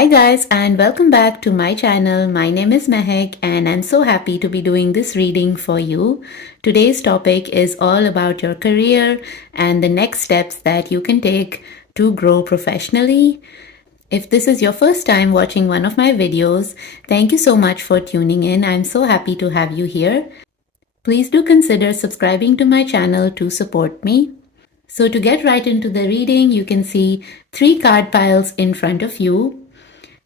Hi guys and welcome back to my channel. My name is Mehek and I'm so happy to be doing this reading for you. Today's topic is all about your career and the next steps that you can take to grow professionally. If this is your first time watching one of my videos, thank you so much for tuning in. I'm so happy to have you here. Please do consider subscribing to my channel to support me. So to get right into the reading, you can see 3 card piles in front of you.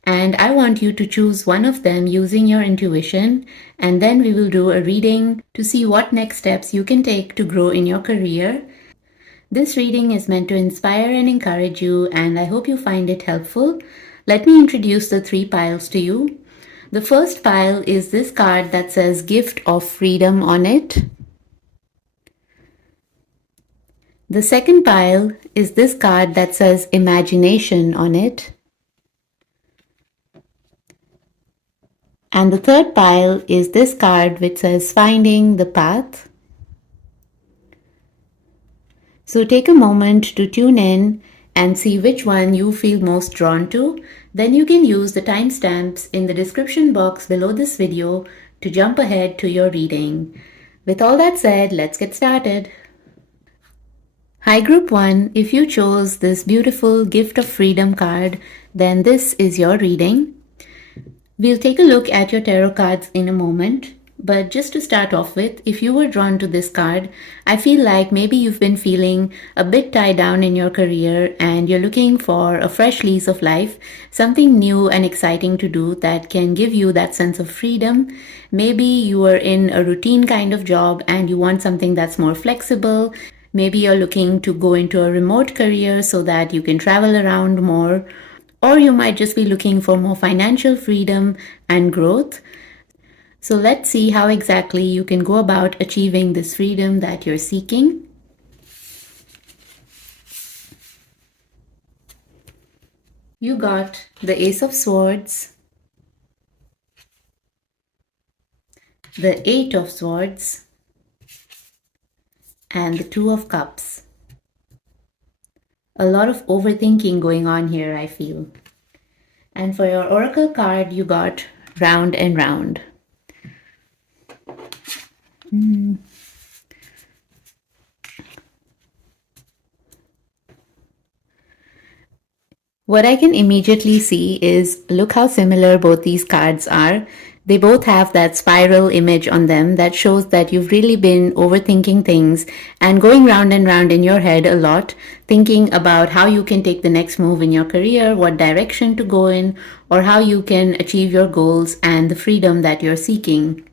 And I want you to choose one of them using your intuition, and then we will do a reading to see what next steps you can take to grow in your career. This reading is meant to inspire and encourage you, and I hope you find it helpful. Let me introduce the 3 piles to you. The first pile is this card that says Gift of Freedom on it. The second pile is this card that says Imagination on it. And the third pile is this card which says Finding the Path. So take a moment to tune in and see which one you feel most drawn to. Then you can use the timestamps in the description box below this video to jump ahead to your reading. With all that said, let's get started. Hi Group 1, if you chose this beautiful Gift of Freedom card, then this is your reading. We'll take a look at your tarot cards in a moment, but just to start off with, if you were drawn to this card, I feel like maybe you've been feeling a bit tied down in your career and you're looking for a fresh lease of life, something new and exciting to do that can give you that sense of freedom. Maybe you are in a routine kind of job and you want something that's more flexible. Maybe you're looking to go into a remote career so that you can travel around more. Or you might just be looking for more financial freedom and growth. So let's see how exactly you can go about achieving this freedom that you're seeking. You got the Ace of Swords, the Eight of Swords, and the Two of Cups. A lot of overthinking going on here, I feel. And for your oracle card, you got Round and Round. What I can immediately see is, look how similar both these cards are. They both have that spiral image on them that shows that you've really been overthinking things and going round and round in your head a lot, thinking about how you can take the next move in your career, what direction to go in, or how you can achieve your goals and the freedom that you're seeking.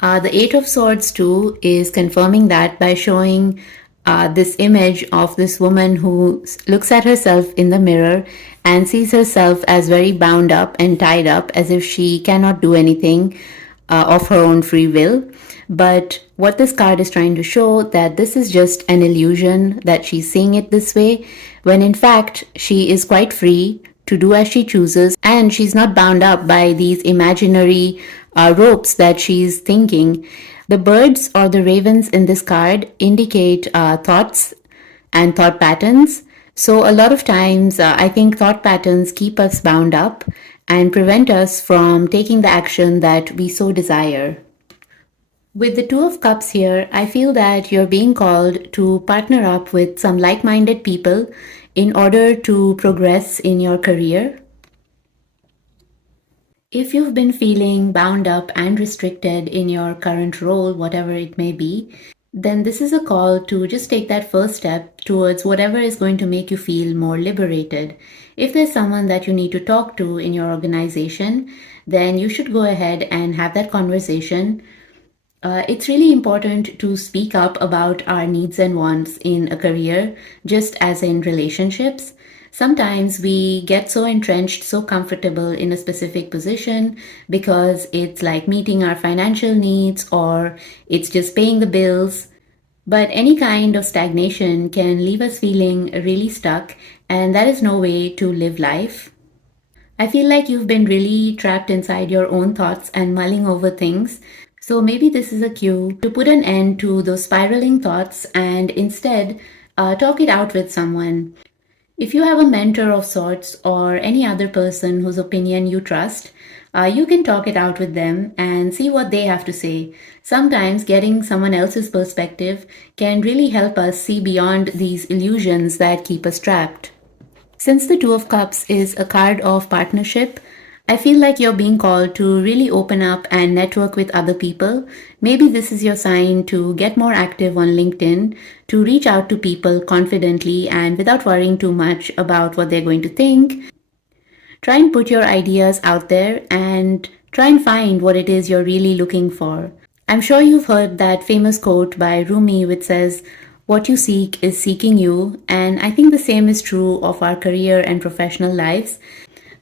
The Eight of Swords too is confirming that by showing this image of this woman who looks at herself in the mirror and sees herself as very bound up and tied up, as if she cannot do anything of her own free will. But what this card is trying to show, that this is just an illusion, that she's seeing it this way, when in fact she is quite free to do as she chooses, and she's not bound up by these imaginary ropes that she's thinking. The birds or the ravens in this card indicate thoughts and thought patterns. So a lot of times I think thought patterns keep us bound up and prevent us from taking the action that we so desire. With the Two of Cups here, I feel that you're being called to partner up with some like-minded people in order to progress in your career. If you've been feeling bound up and restricted in your current role, whatever it may be, then this is a call to just take that first step towards whatever is going to make you feel more liberated. If there's someone that you need to talk to in your organization, then you should go ahead and have that conversation. It's really important to speak up about our needs and wants in a career, just as in relationships. Sometimes we get so entrenched, so comfortable in a specific position because it's like meeting our financial needs or it's just paying the bills. But any kind of stagnation can leave us feeling really stuck, and that is no way to live life. I feel like you've been really trapped inside your own thoughts and mulling over things. So maybe this is a cue to put an end to those spiraling thoughts and instead talk it out with someone. If you have a mentor of sorts or any other person whose opinion you trust, you can talk it out with them and see what they have to say. Sometimes getting someone else's perspective can really help us see beyond these illusions that keep us trapped. Since the Two of Cups is a card of partnership, I feel like you're being called to really open up and network with other people. Maybe this is your sign to get more active on LinkedIn, to reach out to people confidently and without worrying too much about what they're going to think. Try and put your ideas out there and try and find what it is you're really looking for. I'm sure you've heard that famous quote by Rumi which says, "What you seek is seeking you," and I think the same is true of our career and professional lives.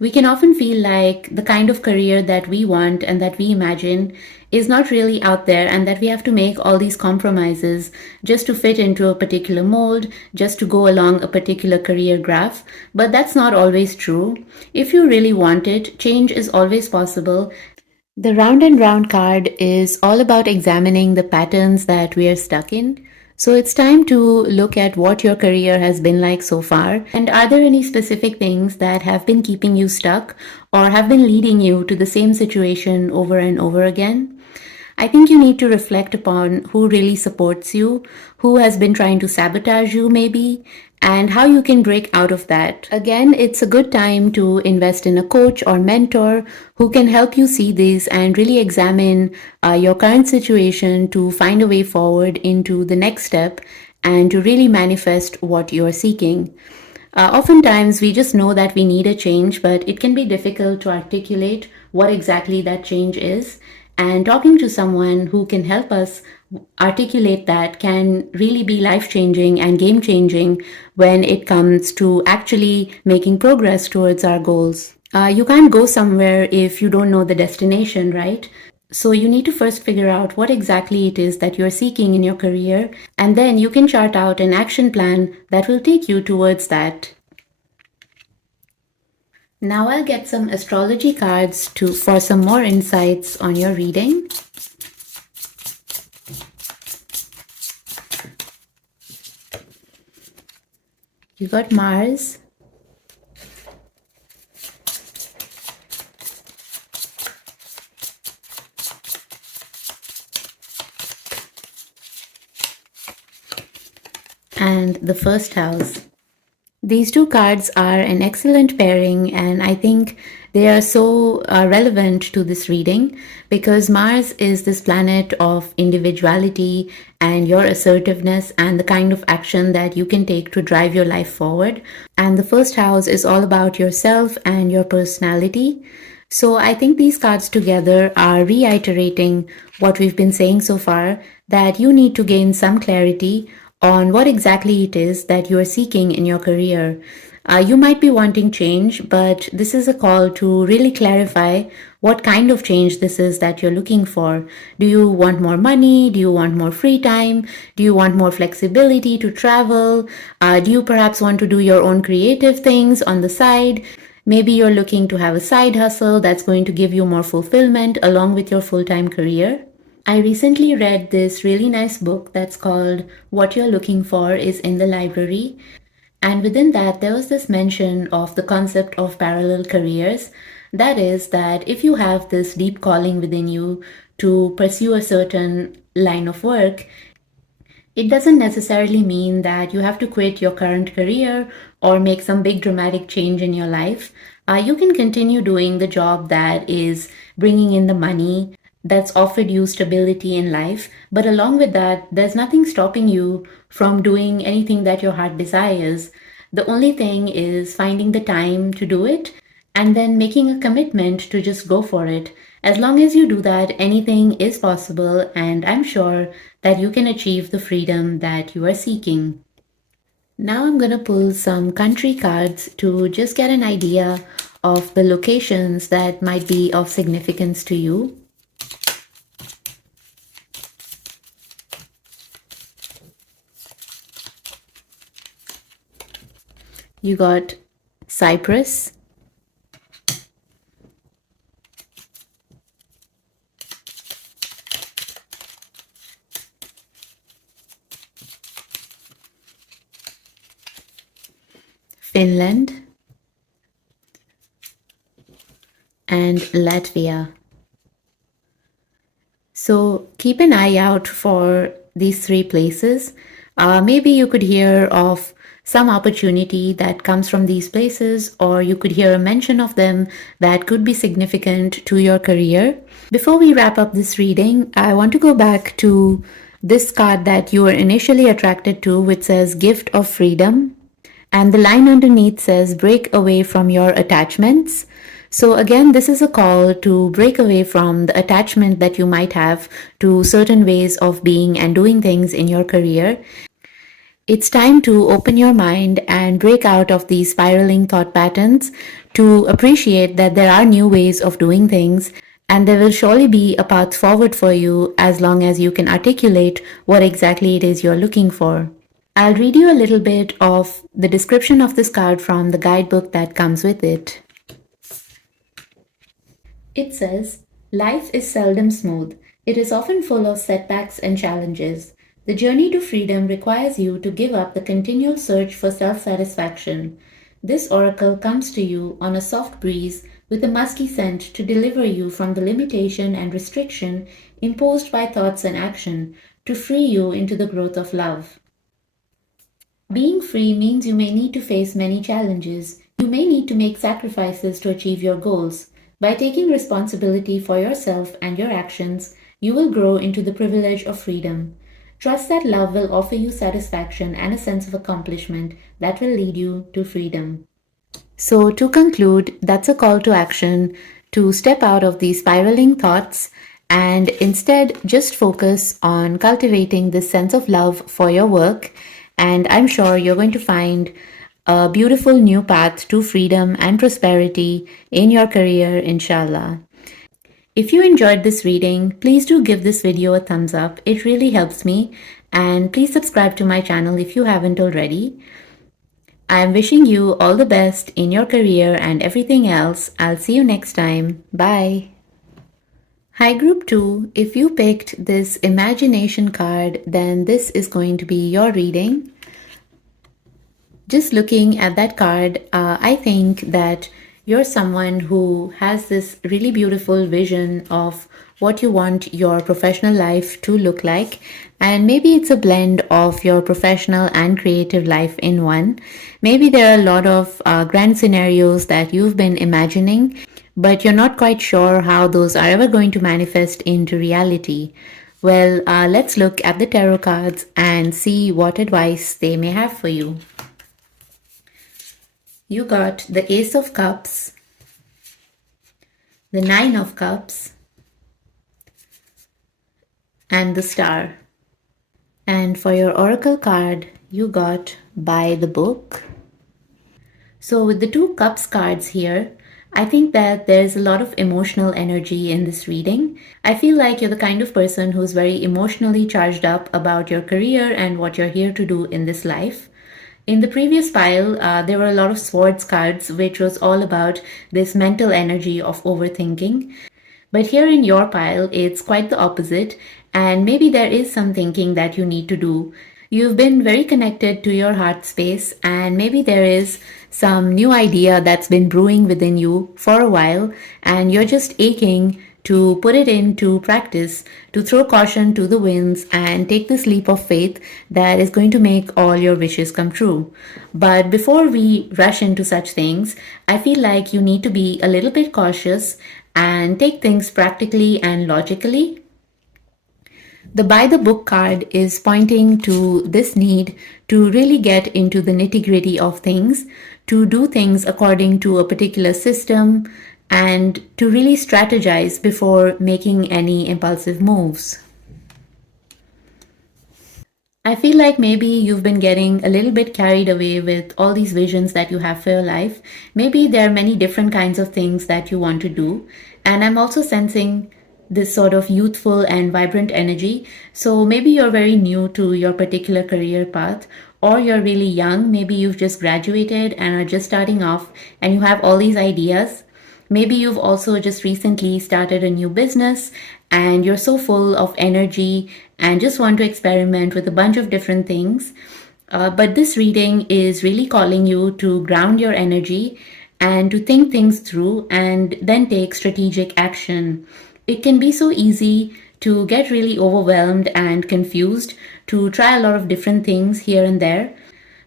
We can often feel like the kind of career that we want and that we imagine is not really out there, and that we have to make all these compromises just to fit into a particular mold, just to go along a particular career graph. But that's not always true. If you really want it, change is always possible. The round and round card is all about examining the patterns that we are stuck in. So it's time to look at what your career has been like so far, and are there any specific things that have been keeping you stuck or have been leading you to the same situation over and over again? I think you need to reflect upon who really supports you, who has been trying to sabotage you, maybe, and how you can break out of that. Again, it's a good time to invest in a coach or mentor who can help you see this and really examine your current situation to find a way forward into the next step and to really manifest what you're seeking. Oftentimes, we just know that we need a change, but it can be difficult to articulate what exactly that change is. And talking to someone who can help us articulate that can really be life changing and game changing when it comes to actually making progress towards our goals. You can't go somewhere if you don't know the destination, right? So you need to first figure out what exactly it is that you're seeking in your career, and then you can chart out an action plan that will take you towards that. Now I'll get some astrology cards to for some more insights on your reading. You got Mars, and the first house. These two cards are an excellent pairing, and I think they are so relevant to this reading because Mars is this planet of individuality and your assertiveness and the kind of action that you can take to drive your life forward. And the first house is all about yourself and your personality. So I think these cards together are reiterating what we've been saying so far, that you need to gain some clarity on what exactly it is that you are seeking in your career. You might be wanting change, but this is a call to really clarify what kind of change this is that you're looking for. Do you want more money? Do you want more free time? Do you want more flexibility to travel? Do you perhaps want to do your own creative things on the side? Maybe you're looking to have a side hustle that's going to give you more fulfillment along with your full time career. I recently read this really nice book that's called What You're Looking For Is in the Library. And within that, there was this mention of the concept of parallel careers. That is, that if you have this deep calling within you to pursue a certain line of work, it doesn't necessarily mean that you have to quit your current career or make some big dramatic change in your life. You can continue doing the job that is bringing in the money, that's offered you stability in life. But along with that, there's nothing stopping you from doing anything that your heart desires. The only thing is finding the time to do it and then making a commitment to just go for it. As long as you do that, anything is possible, and I'm sure that you can achieve the freedom that you are seeking. Now I'm going to pull some country cards to just get an idea of the locations that might be of significance to you. You got Cyprus, Finland, and Latvia. So keep an eye out for these three places. Maybe you could hear of some opportunity that comes from these places, or you could hear a mention of them that could be significant to your career. Before we wrap up this reading, I want to go back to this card that you were initially attracted to, which says Gift of Freedom. And the line underneath says break away from your attachments. So, again, this is a call to break away from the attachment that you might have to certain ways of being and doing things in your career. It's time to open your mind and break out of these spiraling thought patterns to appreciate that there are new ways of doing things, and there will surely be a path forward for you as long as you can articulate what exactly it is you're looking for. I'll read you a little bit of the description of this card from the guidebook that comes with it. It says, life is seldom smooth. It is often full of setbacks and challenges. The journey to freedom requires you to give up the continual search for self-satisfaction. This oracle comes to you on a soft breeze with a musky scent to deliver you from the limitation and restriction imposed by thoughts and action, to free you into the growth of love. Being free means you may need to face many challenges. You may need to make sacrifices to achieve your goals. By taking responsibility for yourself and your actions, you will grow into the privilege of freedom. Trust that love will offer you satisfaction and a sense of accomplishment that will lead you to freedom. So, to conclude, that's a call to action to step out of these spiraling thoughts and instead just focus on cultivating this sense of love for your work. And I'm sure you're going to find a beautiful new path to freedom and prosperity in your career, inshallah. If you enjoyed this reading, please do give this video a thumbs up. It really helps me. And please subscribe to my channel if you haven't already. I am wishing you all the best in your career and everything else. I'll see you next time. Bye. Hi Group 2, if you picked this imagination card, then this is going to be your reading. Just looking at that card, I think that you're someone who has this really beautiful vision of what you want your professional life to look like. And maybe it's a blend of your professional and creative life in one. Maybe there are a lot of grand scenarios that you've been imagining, but you're not quite sure how those are ever going to manifest into reality. Well, let's look at the tarot cards and see what advice they may have for you. You got the Ace of Cups, the Nine of Cups, and the Star. And for your Oracle card, you got By the Book. So with the two Cups cards here, I think that there's a lot of emotional energy in this reading. I feel like you're the kind of person who's very emotionally charged up about your career and what you're here to do in this life. In the previous pile, there were a lot of swords cards, which was all about this mental energy of overthinking. But here in your pile, it's quite the opposite, and maybe there is some thinking that you need to do. You've been very connected to your heart space, and maybe there is some new idea that's been brewing within you for a while, and you're just aching to put it into practice, to throw caution to the winds and take this leap of faith that is going to make all your wishes come true. But before we rush into such things, I feel like you need to be a little bit cautious and take things practically and logically. The By the Book card is pointing to this need to really get into the nitty-gritty of things, to do things according to a particular system, and to really strategize before making any impulsive moves. I feel like maybe you've been getting a little bit carried away with all these visions that you have for your life. Maybe there are many different kinds of things that you want to do. And I'm also sensing this sort of youthful and vibrant energy. So maybe you're very new to your particular career path, or you're really young. Maybe you've just graduated and are just starting off and you have all these ideas. Maybe you've also just recently started a new business and you're so full of energy and just want to experiment with a bunch of different things. But this reading is really calling you to ground your energy and to think things through and then take strategic action. It can be so easy to get really overwhelmed and confused, to try a lot of different things here and there.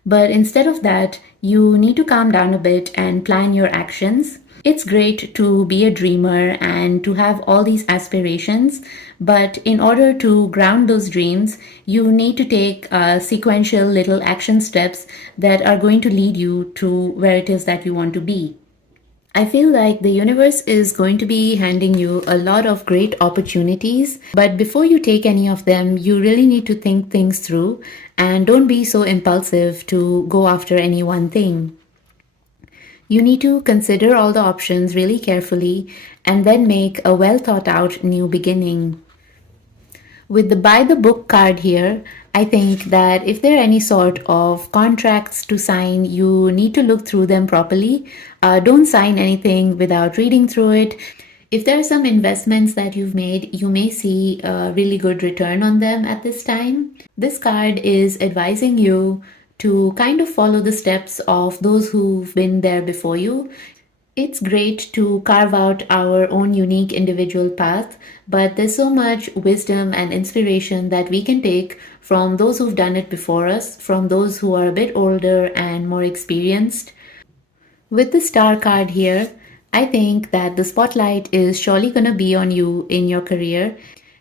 But instead of that, you need to calm down a bit and plan your actions. It's great to be a dreamer and to have all these aspirations, but in order to ground those dreams, you need to take sequential little action steps that are going to lead you to where it is that you want to be. I feel like the universe is going to be handing you a lot of great opportunities, but before you take any of them, you really need to think things through and don't be so impulsive to go after any one thing. You need to consider all the options really carefully and then make a well thought out new beginning. With the buy the book card here, I think that if there are any sort of contracts to sign, you need to look through them properly. Don't sign anything without reading through it. If there are some investments that you've made, you may see a really good return on them at this time. This card is advising you to kind of follow the steps of those who've been there before you. It's great to carve out our own unique individual path, but there's so much wisdom and inspiration that we can take from those who've done it before us, from those who are a bit older and more experienced. With the star card here, I think that the spotlight is surely going to be on you in your career,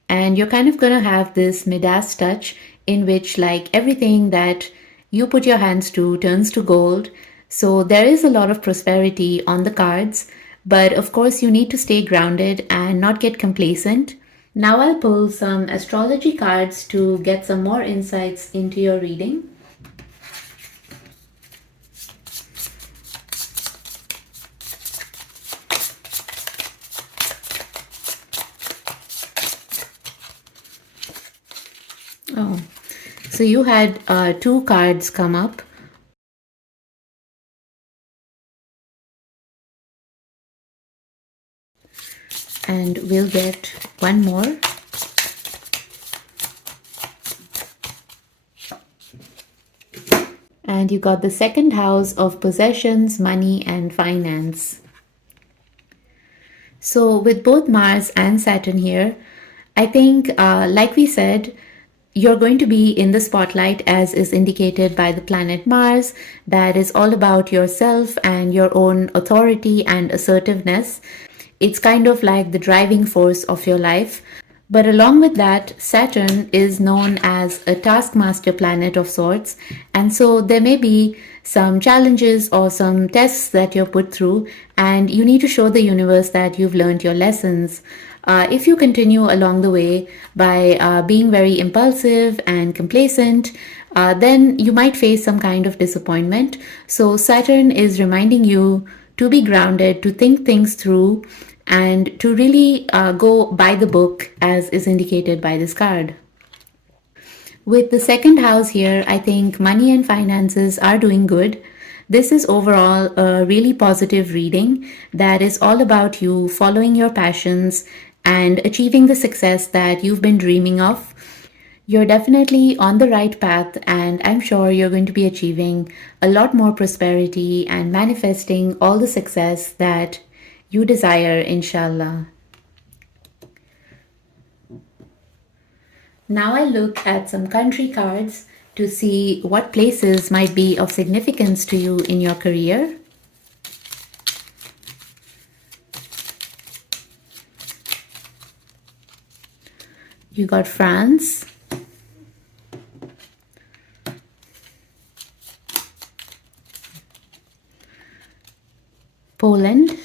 and you're kind of going to have this Midas touch in which, like, everything that you put your hands to turns to gold. So there is a lot of prosperity on the cards, but of course, you need to stay grounded and not get complacent. Now I'll pull some astrology cards to get some more insights into your reading. Oh, so you had two cards come up. And we'll get one more. And you got the second house of possessions, money, and finance. So, with both Mars and Saturn here, I think, like we said, you're going to be in the spotlight as is indicated by the planet Mars. That is all about yourself and your own authority and assertiveness. It's kind of like the driving force of your life. But along with that, Saturn is known as a taskmaster planet of sorts. And so there may be some challenges or some tests that you're put through, and you need to show the universe that you've learned your lessons. If you continue along the way by being very impulsive and complacent, then you might face some kind of disappointment. So, Saturn is reminding you to be grounded, to think things through, and to really go by the book as is indicated by this card. With the second house here, I think money and finances are doing good. This is overall a really positive reading that is all about you following your passions and achieving the success that you've been dreaming of. You're definitely on the right path, and I'm sure you're going to be achieving a lot more prosperity and manifesting all the success that you desire, inshallah. Now I look at some country cards to see what places might be of significance to you in your career. You got France, Poland,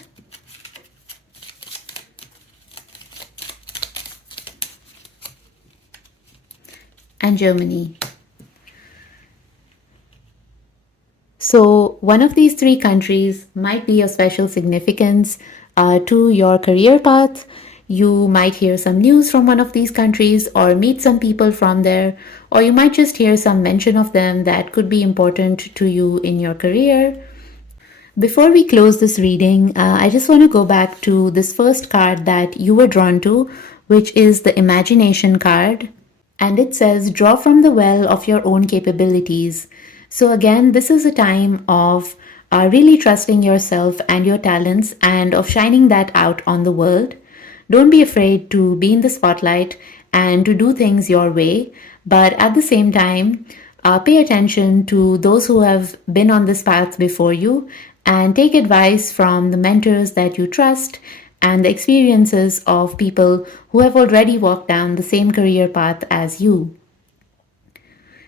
and Germany. So, one of these three countries might be of special significance to your career path. You might hear some news from one of these countries or meet some people from there, or you might just hear some mention of them that could be important to you in your career. Before we close this reading, I just want to go back to this first card that you were drawn to, which is the imagination card. And it says, draw from the well of your own capabilities. So, again, this is a time of really trusting yourself and your talents and of shining that out on the world. Don't be afraid to be in the spotlight and to do things your way, but at the same time, pay attention to those who have been on this path before you and take advice from the mentors that you trust and the experiences of people who have already walked down the same career path as you.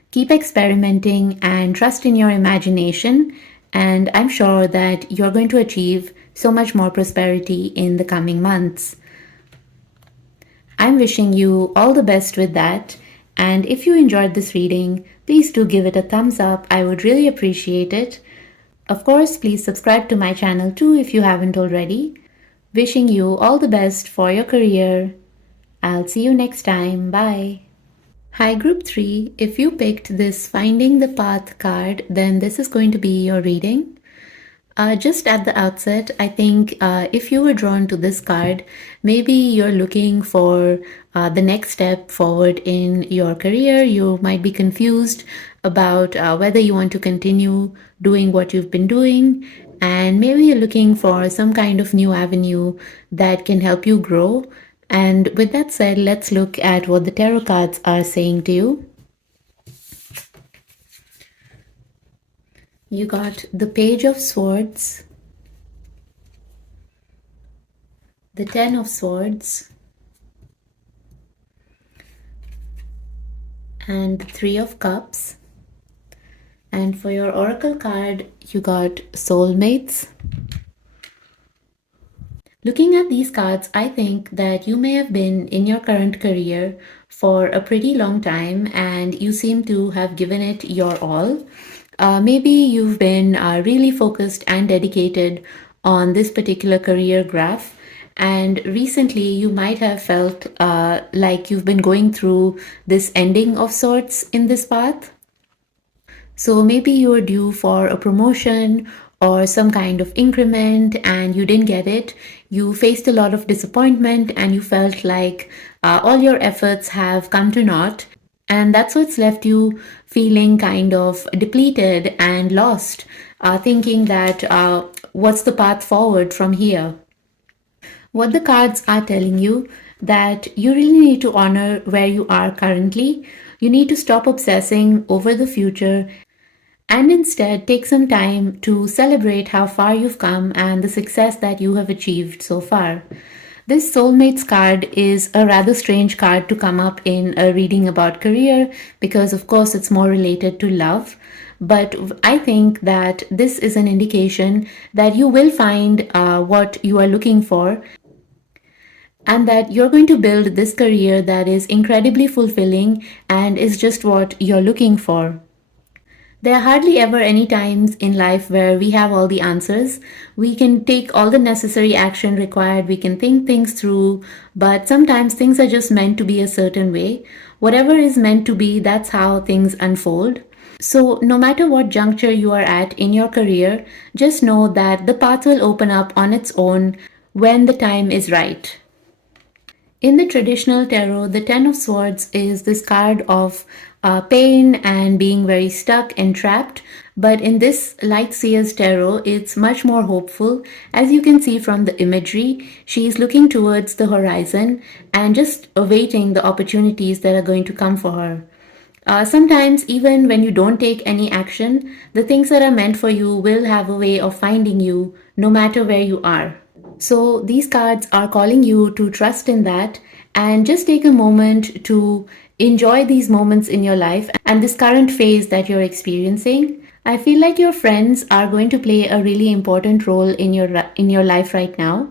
Keep experimenting and trust in your imagination, and I'm sure that you're going to achieve so much more prosperity in the coming months. I'm wishing you all the best with that. And if you enjoyed this reading, please do give it a thumbs up. I would really appreciate it. Of course, please subscribe to my channel too if you haven't already. Wishing you all the best for your career. I'll see you next time. Bye. Hi, Group 3. If you picked this Finding the Path card, then this is going to be your reading. Just at the outset, I think if you were drawn to this card, maybe you're looking for the next step forward in your career. You might be confused about whether you want to continue doing what you've been doing, and maybe you're looking for some kind of new avenue that can help you grow. And with that said, let's look at what the tarot cards are saying to you. You got the Page of Swords, the Ten of Swords, and the Three of Cups. And for your Oracle card, you got Soulmates. Looking at these cards, I think that you may have been in your current career for a pretty long time and you seem to have given it your all. Maybe you've been really focused and dedicated on this particular career graph. And recently, you might have felt like you've been going through this ending of sorts in this path. So maybe you were due for a promotion or some kind of increment and you didn't get it. You faced a lot of disappointment and you felt like all your efforts have come to naught. And that's what's left you feeling kind of depleted and lost, thinking that what's the path forward from here? What the cards are telling you that you really need to honor where you are currently. You need to stop obsessing over the future and instead take some time to celebrate how far you've come and the success that you have achieved so far. This Soulmates card is a rather strange card to come up in a reading about career because, of course, it's more related to love. But I think that this is an indication that you will find what you are looking for and that you're going to build this career that is incredibly fulfilling and is just what you're looking for. There are hardly ever any times in life where we have all the answers. We can take all the necessary action required, we can think things through, but sometimes things are just meant to be a certain way. Whatever is meant to be, that's how things unfold. So, no matter what juncture you are at in your career, just know that the path will open up on its own when the time is right. In the traditional tarot, the Ten of Swords is this card of pain and being very stuck and trapped. But in this Light Seer's tarot, it's much more hopeful. As you can see from the imagery, she's looking towards the horizon and just awaiting the opportunities that are going to come for her. Sometimes, even when you don't take any action, the things that are meant for you will have a way of finding you no matter where you are. So these cards are calling you to trust in that and just take a moment to enjoy these moments in your life and this current phase that you're experiencing. I feel like your friends are going to play a really important role in your life right now.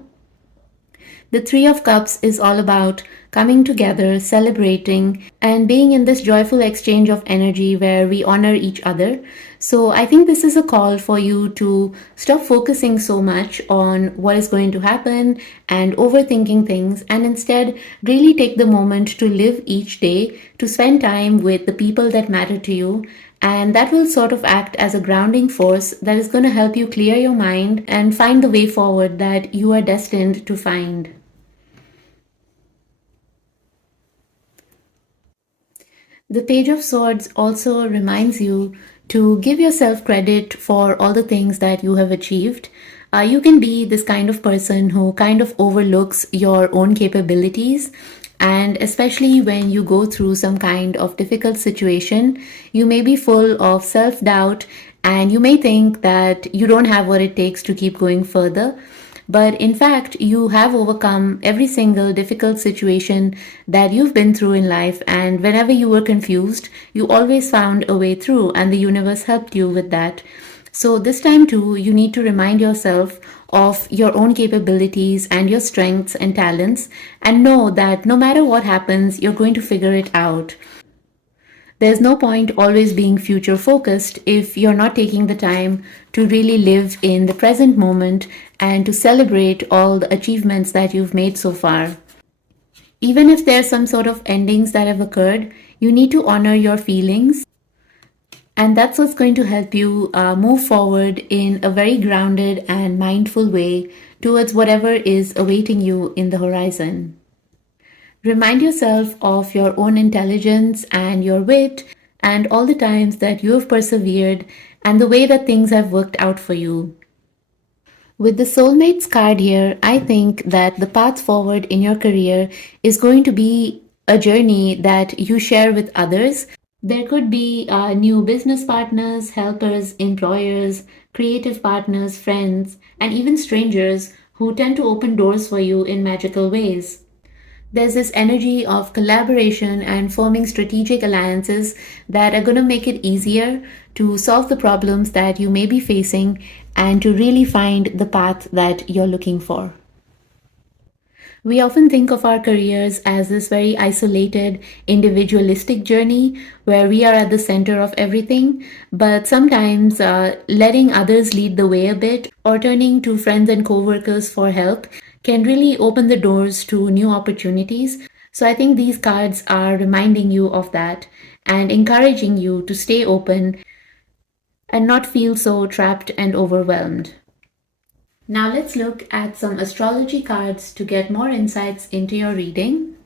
The Three of Cups is all about coming together, celebrating, and being in this joyful exchange of energy where we honor each other. So, I think this is a call for you to stop focusing so much on what is going to happen and overthinking things, and instead really take the moment to live each day, to spend time with the people that matter to you, and that will sort of act as a grounding force that is going to help you clear your mind and find the way forward that you are destined to find. The Page of Swords also reminds you to give yourself credit for all the things that you have achieved. You can be this kind of person who kind of overlooks your own capabilities. And especially when you go through some kind of difficult situation, you may be full of self doubt and you may think that you don't have what it takes to keep going further. But in fact, you have overcome every single difficult situation that you've been through in life. And whenever you were confused, you always found a way through, and the universe helped you with that. So, this time too, you need to remind yourself of your own capabilities and your strengths and talents, and know that no matter what happens, you're going to figure it out. There's no point always being future focused if you're not taking the time to really live in the present moment and to celebrate all the achievements that you've made so far. Even if there's some sort of endings that have occurred, you need to honor your feelings, and that's what's going to help you move forward in a very grounded and mindful way towards whatever is awaiting you in the horizon. Remind yourself of your own intelligence and your wit and all the times that you have persevered and the way that things have worked out for you. With the soulmates card here, I think that the path forward in your career is going to be a journey that you share with others. There could be new business partners, helpers, employers, creative partners, friends, and even strangers who tend to open doors for you in magical ways. There's this energy of collaboration and forming strategic alliances that are going to make it easier to solve the problems that you may be facing and to really find the path that you're looking for. We often think of our careers as this very isolated, individualistic journey where we are at the center of everything, but sometimes letting others lead the way a bit or turning to friends and coworkers for help can really open the doors to new opportunities. So I think these cards are reminding you of that and encouraging you to stay open and not feel so trapped and overwhelmed. Now let's look at some astrology cards to get more insights into your reading.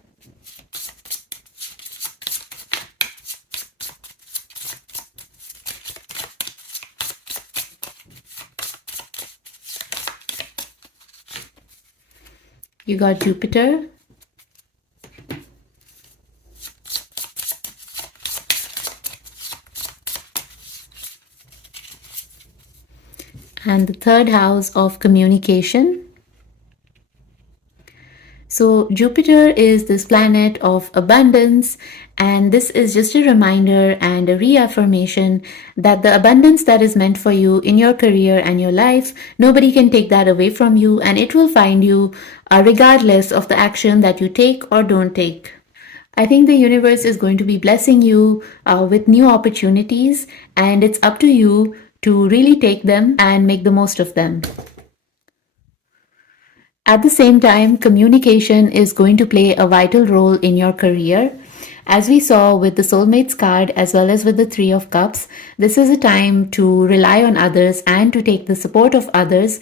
You got Jupiter, and the third house of communication. So, Jupiter is this planet of abundance, and this is just a reminder and a reaffirmation that the abundance that is meant for you in your career and your life, nobody can take that away from you, and it will find you regardless of the action that you take or don't take. I think the universe is going to be blessing you with new opportunities, and it's up to you to really take them and make the most of them. At the same time, communication is going to play a vital role in your career. As we saw with the Soulmates card as well as with the Three of Cups, this is a time to rely on others and to take the support of others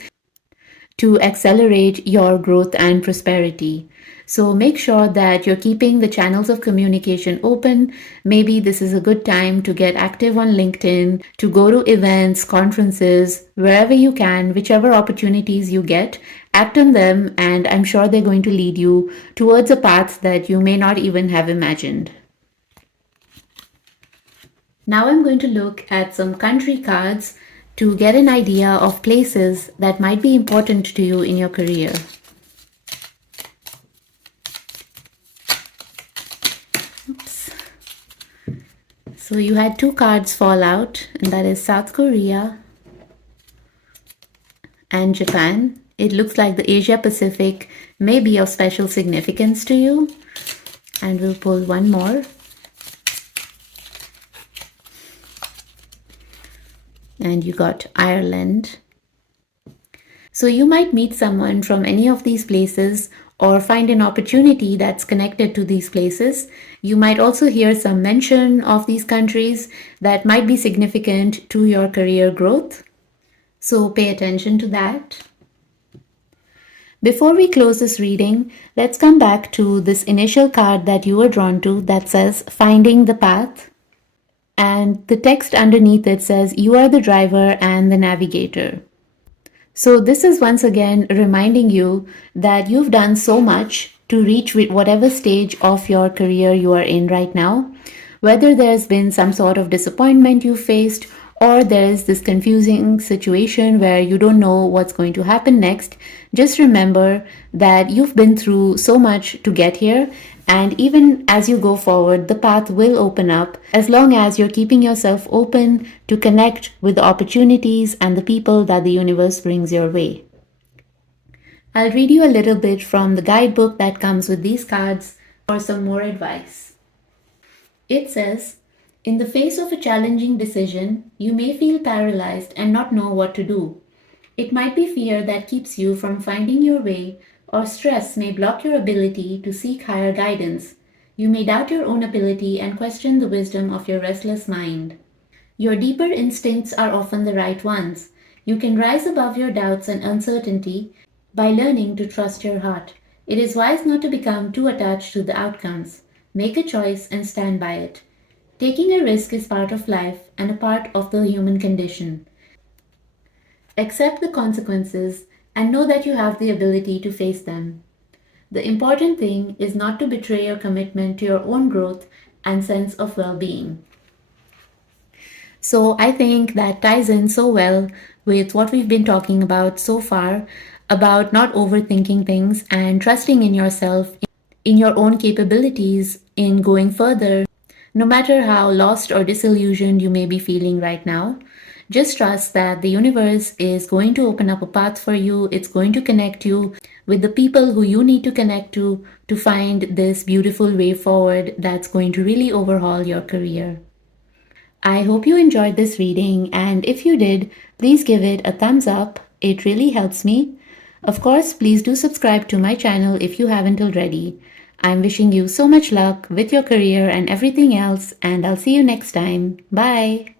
to accelerate your growth and prosperity. So make sure that you're keeping the channels of communication open. Maybe this is a good time to get active on LinkedIn, to go to events, conferences, wherever you can, whichever opportunities you get, act on them, and I'm sure they're going to lead you towards a path that you may not even have imagined. Now I'm going to look at some country cards to get an idea of places that might be important to you in your career. Oops. So you had two cards fall out, and that is South Korea and Japan. It looks like the Asia Pacific may be of special significance to you. And we'll pull one more. And you got Ireland. So you might meet someone from any of these places or find an opportunity that's connected to these places. You might also hear some mention of these countries that might be significant to your career growth. So pay attention to that. Before we close this reading, let's come back to this initial card that you were drawn to that says Finding the Path. And the text underneath it says, "You are the driver and the navigator." So, this is once again reminding you that you've done so much to reach whatever stage of your career you are in right now. Whether there's been some sort of disappointment you faced, or there's this confusing situation where you don't know what's going to happen next, just remember that you've been through so much to get here, and even as you go forward, the path will open up as long as you're keeping yourself open to connect with the opportunities and the people that the universe brings your way. I'll read you a little bit from the guidebook that comes with these cards for some more advice. It says, "In the face of a challenging decision, you may feel paralyzed and not know what to do. It might be fear that keeps you from finding your way, or stress may block your ability to seek higher guidance. You may doubt your own ability and question the wisdom of your restless mind. Your deeper instincts are often the right ones. You can rise above your doubts and uncertainty by learning to trust your heart. It is wise not to become too attached to the outcomes. Make a choice and stand by it. Taking a risk is part of life and a part of the human condition. Accept the consequences and know that you have the ability to face them. The important thing is not to betray your commitment to your own growth and sense of well being." So I think that ties in so well with what we've been talking about so far about not overthinking things and trusting in yourself, in your own capabilities, in going further, no matter how lost or disillusioned you may be feeling right now. Just trust that the universe is going to open up a path for you. It's going to connect you with the people who you need to connect to find this beautiful way forward that's going to really overhaul your career. I hope you enjoyed this reading, and if you did, please give it a thumbs up. It really helps me. Of course, please do subscribe to my channel if you haven't already. I'm wishing you so much luck with your career and everything else, and I'll see you next time. Bye.